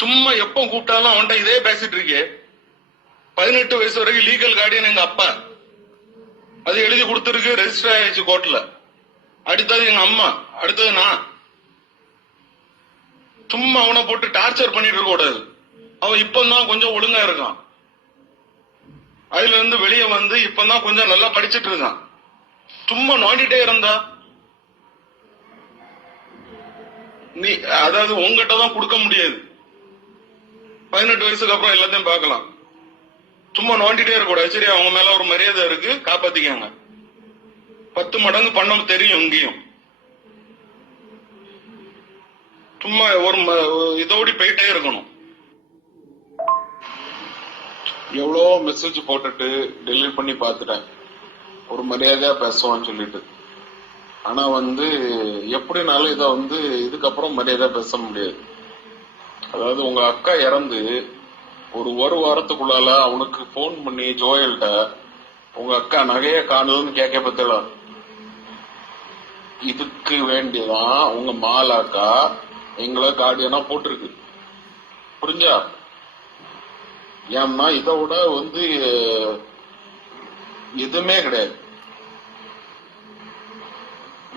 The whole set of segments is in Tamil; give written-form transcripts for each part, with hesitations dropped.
சும்மா எப்ப கூப்பிட்டாலும் அவன்கிட்ட இதே பேசிட்டு இருக்கே. 18 வயசு வரைக்கும் லீகல் கார்டியன் எங்க அப்பா, அது எழுதி கொடுத்துருக்கு, ரெஜிஸ்டர் ஆயிடுச்சு கோர்ட்ல. அடுத்தது எங்க அம்மா, அடுத்தது நான். சும்மா அவனை போட்டு டார்ச்சர் பண்ணிட்டு இருக்க கூடாது. அவன் இப்பதான் கொஞ்சம் ஒழுங்கா இருக்கான். அதுல இருந்து வெளியே வந்து இப்பதான் கொஞ்சம் நல்லா படிச்சுட்டு இருக்கான். சும்மா நோண்டிட்டே இருந்தா நீ, அதாவது உங்ககிட்ட தான் கொடுக்க முடியாது. 18 வயசுக்கு அப்புறம் எல்லாத்தையும் பார்க்கலாம். சும்மா நோண்டிட்டே இருக்க கூடாது. சரி, அவங்க மேல ஒரு மரியாதை இருக்கு, காப்பாத்திக்காங்க. 10 மடங்கு பண்ண தெரியும் இங்கேயும். சும்மா ஒரு இதோடி போயிட்டே இருக்கணும். எவ்வளோ மெசேஜ் போட்டுட்டு டெலிட் பண்ணி பார்த்துட்டேன், ஒரு மரியாதையா பேசுவான்னு சொல்லிட்டு. ஆனா எப்படினாலும் இதை இதுக்கப்புறம் மரியாதையா பேச முடியாது. அதாவது உங்க அக்கா இறந்து ஒரு வாரத்துக்குள்ளால அவனுக்கு போன் பண்ணி ஜோயல்கிட்ட உங்க அக்கா நகைய காணுதுன்னு கேட்க பத்தல. இதுக்கு வேண்டிதான் உங்க மாலாக்கா எங்களை கார்டியனா போட்டிருக்கு. புரிஞ்சா? ஏன்னா இதை விட எதுவுமே கிடையாது.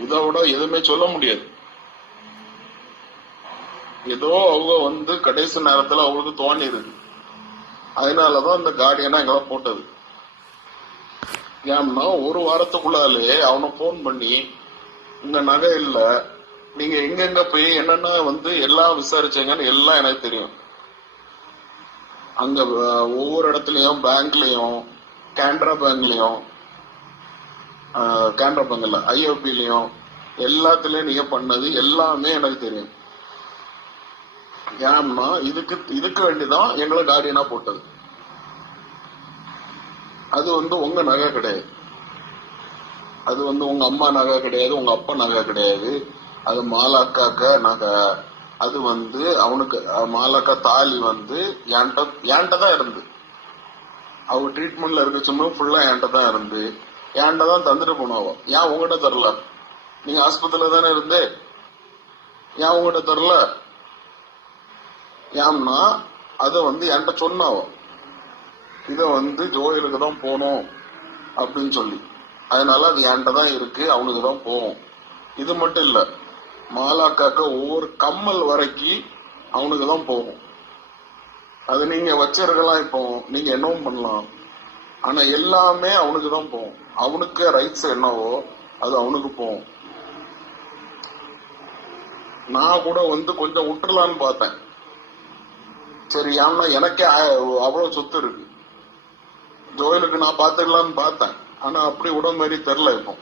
இதை விட எதுவுமே சொல்ல முடியாது. ஏதோ அவங்க கடைசி நேரத்துல அவங்களுக்கு தோணி இருக்கு, அதனாலதான் இந்த கார்டியனா எங்களை போட்டது. ஏன்னா ஒரு வாரத்துக்குள்ளாலே அவனை போன் பண்ணி உங்க நகை இல்ல, நீங்க எங்கெங்க போய் என்னன்னா எல்லாம் விசாரிச்சீங்கன்னு எல்லாம் எனக்கு தெரியும். அங்க ஒவ்வொரு இடத்துலயும், பேங்க்லயும், கேனரா பேங்க்லயும், கேனரா பேங்க்ல ஐஓபிலயும் எல்லாத்துலயும் நீங்க பண்ணது எல்லாமே எனக்கு தெரியும். ஏன்னா இதுக்கு வேண்டிதான் எங்களை கார்டியனா போட்டது. அது உங்க நகை கிடையாது, அது உங்க அம்மா நகை கிடையாது, உங்க அப்பா நகை கிடையாது. அது மாலாக்காக்க நகை. அது அவனுக்கு மாலாக்கா தாலி என்கிட்ட தான் இருந்து, அவ ட்ரீட்மெண்ட்ல இருக்க சும்மா ஃபுல்லா என்கிட்ட தான் இருந்து, என்கிட்ட தான் தந்துட்டு போனாவோ. ஏன் உங்ககிட்ட தரல? நீங்க ஆஸ்பத்திரியில தானே இருந்து, ஏன் உங்ககிட்ட தரல? ஏன்னா அத என்கிட்ட சொன்னாவோ, இத ஜோயலுக்கு தான் போகணும் அப்படின்னு சொல்லி. அதனால அது என்கிட்ட தான் இருக்கு, அவனுக்கு தான் போகும். இது மட்டும் இல்ல, மாலாக்காக்க ஒவ்வொரு கம்மல் வரைக்கும் அவனுக்கு தான் போகும். அது நீங்க வச்சிருக்கலாம், இப்போ நீங்க என்னவும் பண்ணலாம், ஆனா எல்லாமே அவனுக்கு தான் போகும். அவனுக்கு ரைட்ஸ் என்னவோ அது அவனுக்கு போகும். நான் கூட கொஞ்சம் விட்டுலான்னு பார்த்தேன். சரி, ஏன்னா எனக்கே அவ்வளவு சொத்து இருக்கு, ஜோயலுக்கு நான் பாத்துக்கலான்னு பார்த்தேன். ஆனா அப்படி விட மாதிரி தெரியல. இப்போ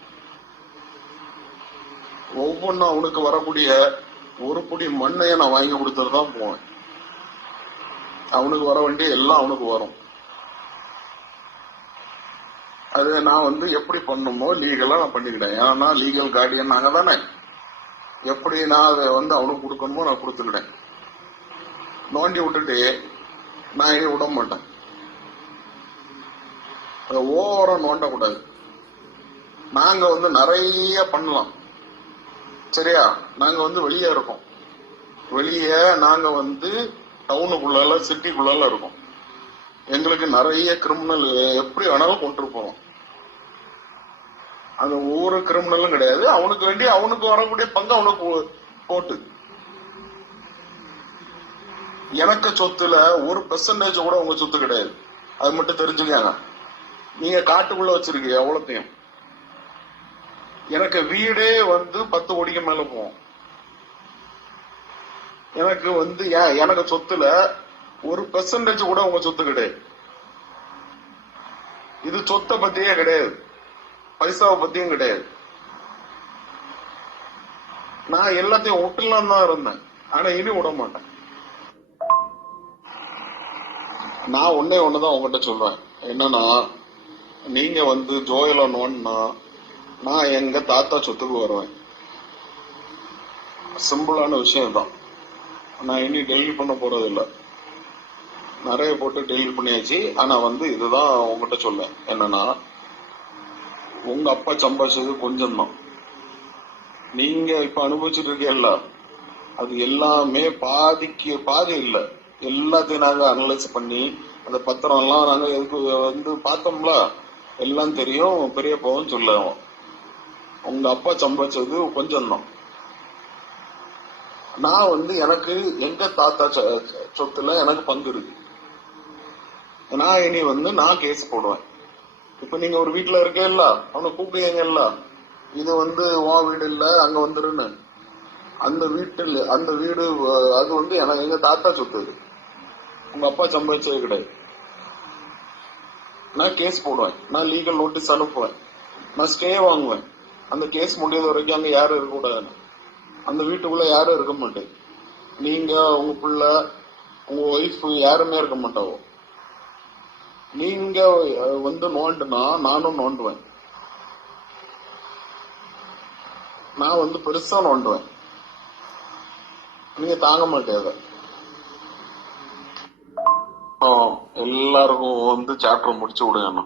ஒவ்வொன்றும் அவனுக்கு வரக்கூடிய ஒரு புடி மண்ணைய நான் வாங்கி கொடுத்துட்டு தான் போவேன். அவனுக்கு வர வேண்டிய எல்லாம் அவனுக்கு வரும். அது நான் எப்படி பண்ணுமோ லீகலா நான் பண்ணிக்கிட்டேன். ஏன்னா லீகல் கார்டியன் நாங்க தானே. எப்படி நான் அதை அவனுக்கு கொடுக்கணுமோ நான் கொடுத்துக்கிட்டேன். நோண்டி விட்டுட்டு நான் இனி விட மாட்டேன். அதை ஓவரா நோண்டக்கூடாது. நாங்க நிறைய பண்ணலாம், சரியா? நாங்க வெளியே இருக்கோம். வெளியே நாங்க டவுனுக்குள்ளால, சிட்டிக்குள்ளால இருக்கோம். எங்களுக்கு நிறைய கிரிமினல் எப்படி வேணாலும் கொண்டு போறோம். அந்த ஒவ்வொரு கிரிமினலும் கிடையாது, அவனுக்கு வேண்டிய அவனுக்கு வரக்கூடிய பங்கு அவனுக்கு போட்டு. எனக்கு சொத்துல 1% கூட உங்க சொத்து கிடையாது, அது மட்டும் தெரிஞ்சுக்காங்க. நீங்க காட்டுக்குள்ள வச்சிருக்கீங்க எவ்வளத்தையும். எனக்கு வீடே 10 கோடிக்கு மேல போகும். எனக்கு எனக்கு சொத்துல 1% கூட உங்க சொத்து கிடையாது. இது சொத்தை பத்தியே கிடையாது, பைசாவை பத்தியும் கிடையாது. நான் எல்லாத்தையும் விட்டுலாம் தான் இருந்தேன், ஆனா இனி விட மாட்டேன். நான் ஒண்ணுதான் உங்ககிட்ட சொல்றேன், என்னன்னா நீங்க ஜோயல நோன்னா நான் எங்க தாத்தா சொத்துக்கு வருவேன். சிம்பிளான விஷயம் தான். நான் இனி டெலிட் பண்ண போறது இல்ல, நிறைய போட்டு டெலிட் பண்ணியாச்சு. ஆனா இதுதான் உங்ககிட்ட சொல்ல, என்னன்னா உங்க அப்பா சம்பாதிச்சது கொஞ்சம் தான். நீங்க இப்ப அனுபவிச்சுட்டு இருக்கீங்கல்ல, அது எல்லாமே பாதிக்கு பாதி இல்ல, எல்லாத்தையும் நாங்க அனலைஸ் பண்ணி அந்த பத்திரம் எல்லாம் நாங்க எதுக்கு வந்து பார்த்தோம்ல, எல்லாம் தெரியும். பெரியப்பாவும் சொல்லுவோம், உங்க அப்பா சம்பாதிச்சது கொஞ்சம் தான். நான் வந்து எனக்கு எங்க தாத்தா சொத்துல எனக்கு பங்கு இருக்கு. நான் இனி வந்து நான் கேஸ் போடுவேன். இப்ப நீங்க ஒரு வீட்டுல இருக்கேல்ல, அவனை கூப்பிடுங்கல்ல, இது வந்து உன் வீடு இல்ல அங்க வந்துருன்னு. அந்த வீடு அது வந்து எனக்கு எங்க தாத்தா சொத்து. உங்க அப்பா சம்பாதிச்சது கிடையாது. நான் கேஸ் போடுவேன், நான் லீகல் நோட்டீஸ் அனுப்புவேன், நான் ஸ்டே வாங்குவேன். அந்த கேஸ் முடியாத வரைக்கும் அங்க யாரும் இருக்கக்கூடாதுன்னு. அந்த வீட்டுக்குள்ள யாரும் இருக்க மாட்டேன். நீங்க, உங்க பிள்ளை, உங்க ஒய்ஃப் யாருமே இருக்க மாட்டாவோ. நீங்க வந்து நோண்டுனா நானும் நோண்டுவேன். நான் வந்து பெருசா நோண்டுவேன், நீங்க தாங்க மாட்டேத. எல்லாருக்கும் வந்து சாப்டர் முடிச்சு விடுங்க.